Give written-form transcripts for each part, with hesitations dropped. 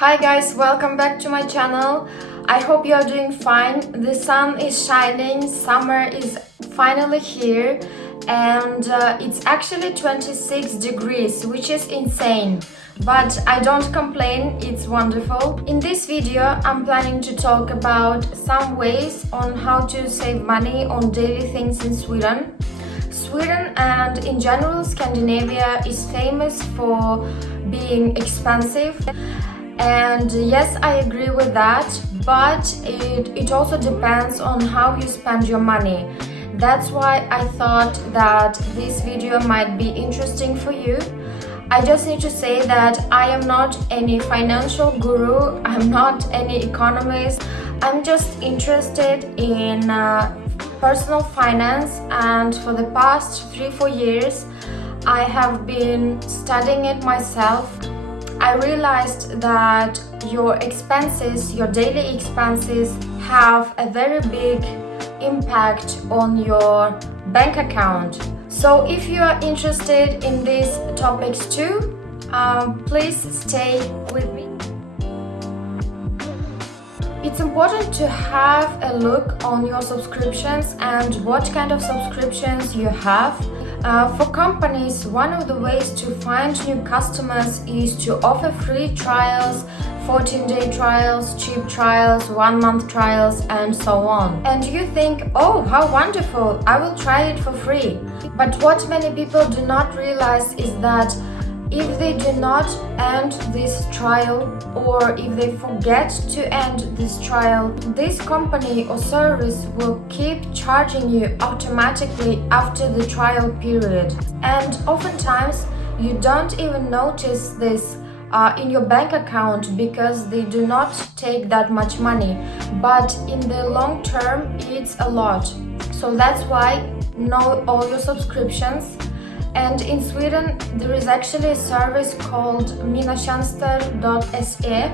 Hi guys, welcome back to my channel. I hope you are doing fine. The sun is shining, summer is finally here, and it's actually 26 degrees, which is insane. But I don't complain, it's wonderful. In this video, I'm planning to talk about some ways on how to save money on daily things in Sweden. Sweden and in general Scandinavia is famous for being expensive. And yes, I agree with that, but it also depends on how you spend your money. That's why I thought that this video might be interesting for you. I just need to say that I am not any financial guru, I'm not any economist. I'm just interested in personal finance, and for the past 3-4 years I have been studying it myself. I realized that your expenses, your daily expenses, have a very big impact on your bank account. So if you are interested in these topics too, please stay with me. It's important to have a look on your subscriptions and what kind of subscriptions you have. For companies, one of the ways to find new customers is to offer free trials, 14-day trials, cheap trials, 1-month trials, and so on. And you think, oh, how wonderful, I will try it for free. But what many people do not realize is that if they do not end this trial, or if they forget to end this trial, this company or service will keep charging you automatically after the trial period. And oftentimes you don't even notice this in your bank account because they do not take that much money, but in the long term it's a lot. So that's why know all your subscriptions. And in Sweden there is actually a service called minatjänster.se,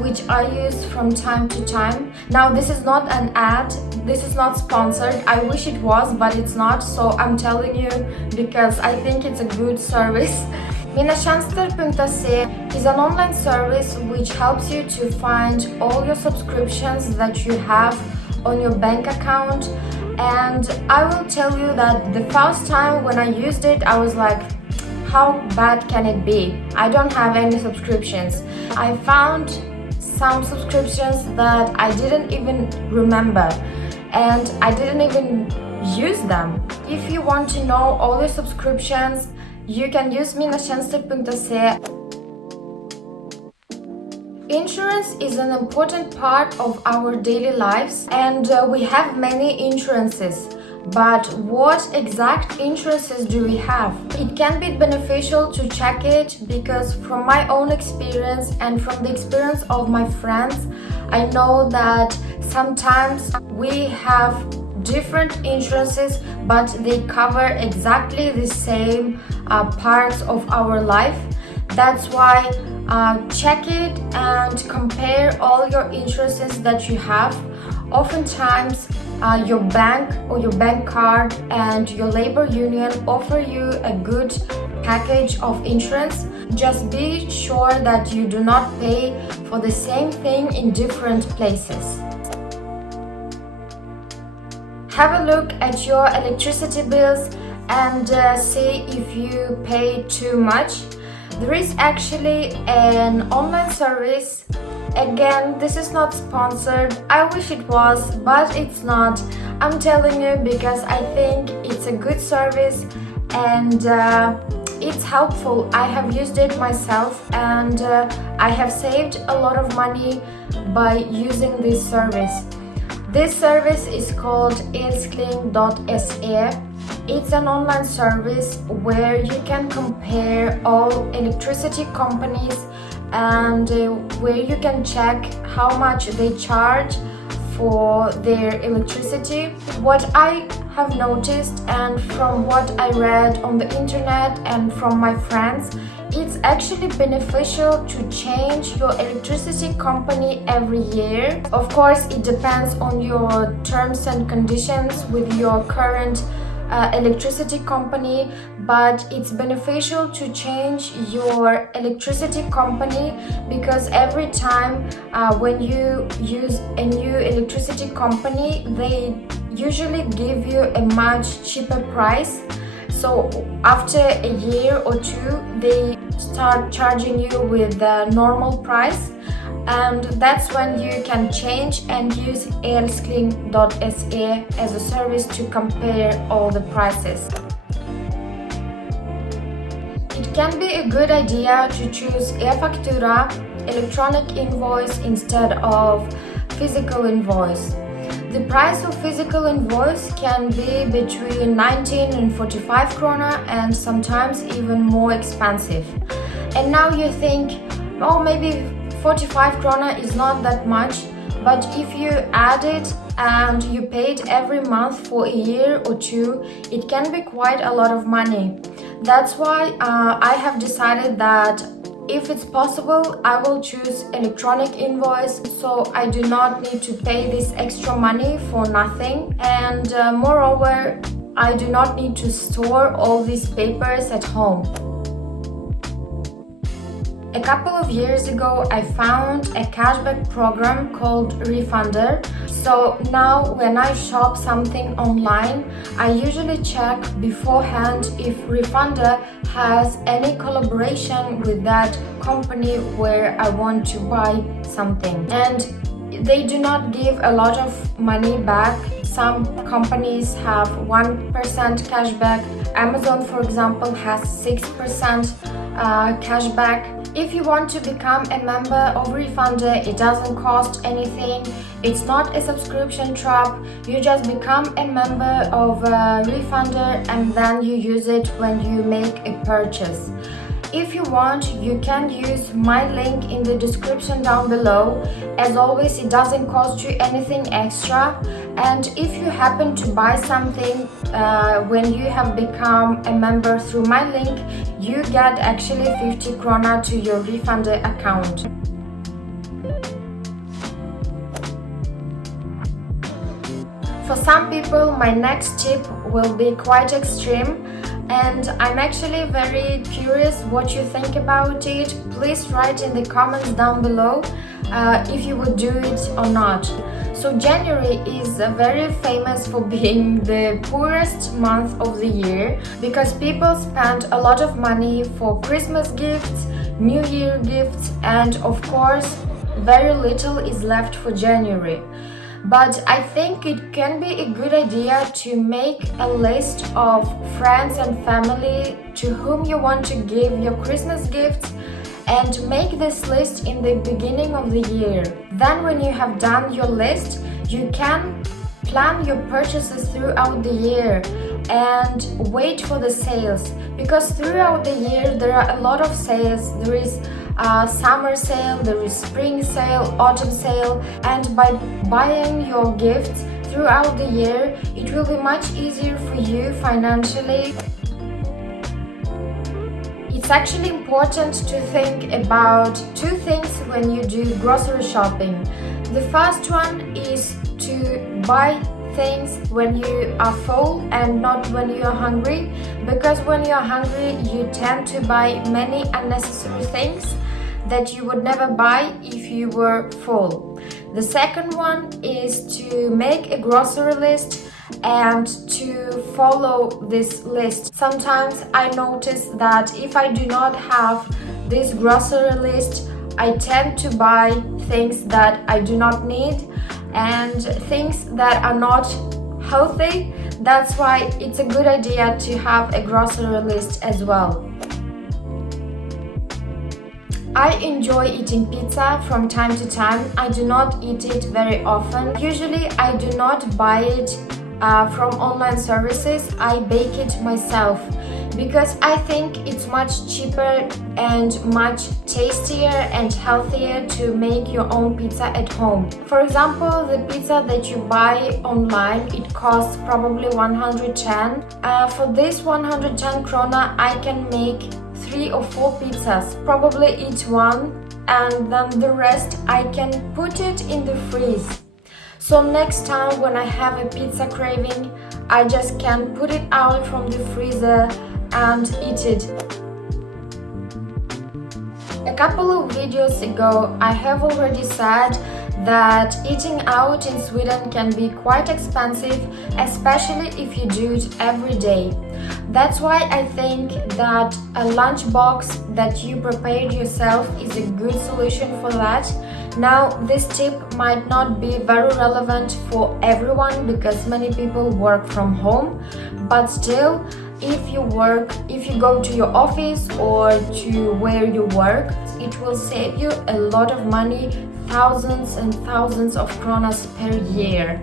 which I use from time to time. Now this is not an ad, this is not sponsored. I wish it was, but it's not, so I'm telling you because I think it's a good service. Minatjänster.se is an online service which helps you to find all your subscriptions that you have on your bank account. And I will tell you that the first time when I used it, I was like, how bad can it be? I don't have any subscriptions. I found some subscriptions that I didn't even remember, and I didn't even use them. If you want to know all your subscriptions, you can use minatjänster.se. Insurance is an important part of our daily lives, and we have many insurances. But what exact insurances do we have? It can be beneficial to check it because from my own experience and from the experience of my friends, I know that sometimes we have different insurances, but they cover exactly the same parts of our life. That's why check it and compare all your insurances that you have. Oftentimes your bank or your bank card and your labor union offer you a good package of insurance. Just be sure that you do not pay for the same thing in different places. Have a look at your electricity bills and see if you pay too much. There is actually an online service. Again, this is not sponsored. I wish it was, but it's not. I'm telling you because I think it's a good service and it's helpful. I have used it myself and I have saved a lot of money by using this service. This service is called elskling.se. It's an online service where you can compare all electricity companies and where you can check how much they charge for their electricity. What I have noticed and from what I read on the internet and from my friends, it's actually beneficial to change your electricity company every year. Of course, it depends on your terms and conditions with your current electricity company, but it's beneficial to change your electricity company, because every time when you use a new electricity company, they usually give you a much cheaper price. So after a year or two, they start charging you with the normal price, and that's when you can change and use elsclean.se as a service to compare all the prices. It can be a good idea to choose E-faktura, electronic invoice, instead of physical invoice. The price of physical invoice can be between 19 and 45 krona, and sometimes even more expensive. And now you think, oh, maybe 45 krona is not that much, but if you add it and you pay it every month for a year or two, it can be quite a lot of money. That's why I have decided that if it's possible, I will choose electronic invoice, so I do not need to pay this extra money for nothing. And moreover, I do not need to store all these papers at home. A couple of years ago, I found a cashback program called Refunder. So now when I shop something online, I usually check beforehand if Refunder has any collaboration with that company where I want to buy something. And they do not give a lot of money back. Some companies have 1% cashback. Amazon, for example, has 6% cashback. If you want to become a member of Refunder, it doesn't cost anything. It's not a subscription trap. You just become a member of Refunder and then you use it when you make a purchase. If you want, you can use my link in the description down below. As always, it doesn't cost you anything extra. And if you happen to buy something when you have become a member through my link, you get actually 50 krona to your Refunder account. For some people, my next tip will be quite extreme, and I'm actually very curious what you think about it. Please write in the comments down below if you would do it or not. So January is very famous for being the poorest month of the year, because people spend a lot of money for Christmas gifts, New Year gifts, and of course very little is left for January. But I think it can be a good idea to make a list of friends and family to whom you want to give your Christmas gifts, and make this list in the beginning of the year. Then when you have done your list, you can plan your purchases throughout the year and wait for the sales, because throughout the year there are a lot of sales. There is summer sale, there is spring sale, autumn sale, and by buying your gifts throughout the year, it will be much easier for you financially. It's actually important to think about two things when you do grocery shopping. The first one is to buy things when you are full and not when you are hungry, because when you are hungry you tend to buy many unnecessary things that you would never buy if you were full. The second one is to make a grocery list and to follow this list. Sometimes I notice that if I do not have this grocery list, I tend to buy things that I do not need and things that are not healthy. That's why it's a good idea to have a grocery list as well. I enjoy eating pizza from time to time. I do not eat it very often. Usually I do not buy it from online services. I bake it myself because I think it's much cheaper and much tastier and healthier to make your own pizza at home. For example, the pizza that you buy online, it costs probably 110. For this 110 krona, I can make 3 or 4 pizzas, probably each one, and then the rest I can put it in the freeze. So next time when I have a pizza craving, I just can put it out from the freezer and eat it. A couple of videos ago, I have already said that eating out in Sweden can be quite expensive, especially if you do it every day. That's why I think that a lunchbox that you prepared yourself is a good solution for that. Now, this tip might not be very relevant for everyone because many people work from home, but still, if you go to your office or to where you work, it will save you a lot of money, thousands and thousands of kronas per year.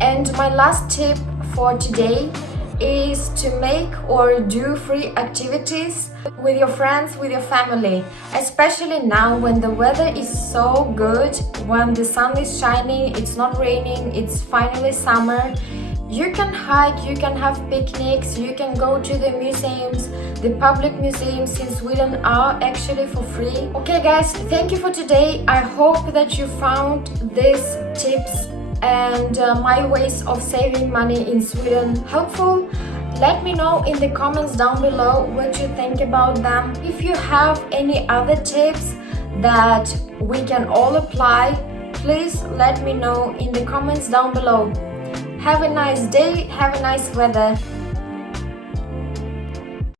And my last tip for today is to make or do free activities with your friends, with your family, especially now when the weather is so good, when the sun is shining, it's not raining, it's finally summer. You can hike, you can have picnics, you can go to the museums. The public museums in Sweden are actually for free. Okay guys, thank you for today. I hope that you found these tips and my ways of saving money in Sweden helpful. Let me know in the comments down below what you think about them. If you have any other tips that we can all apply, please let me know in the comments down below. Have a nice day, have a nice weather.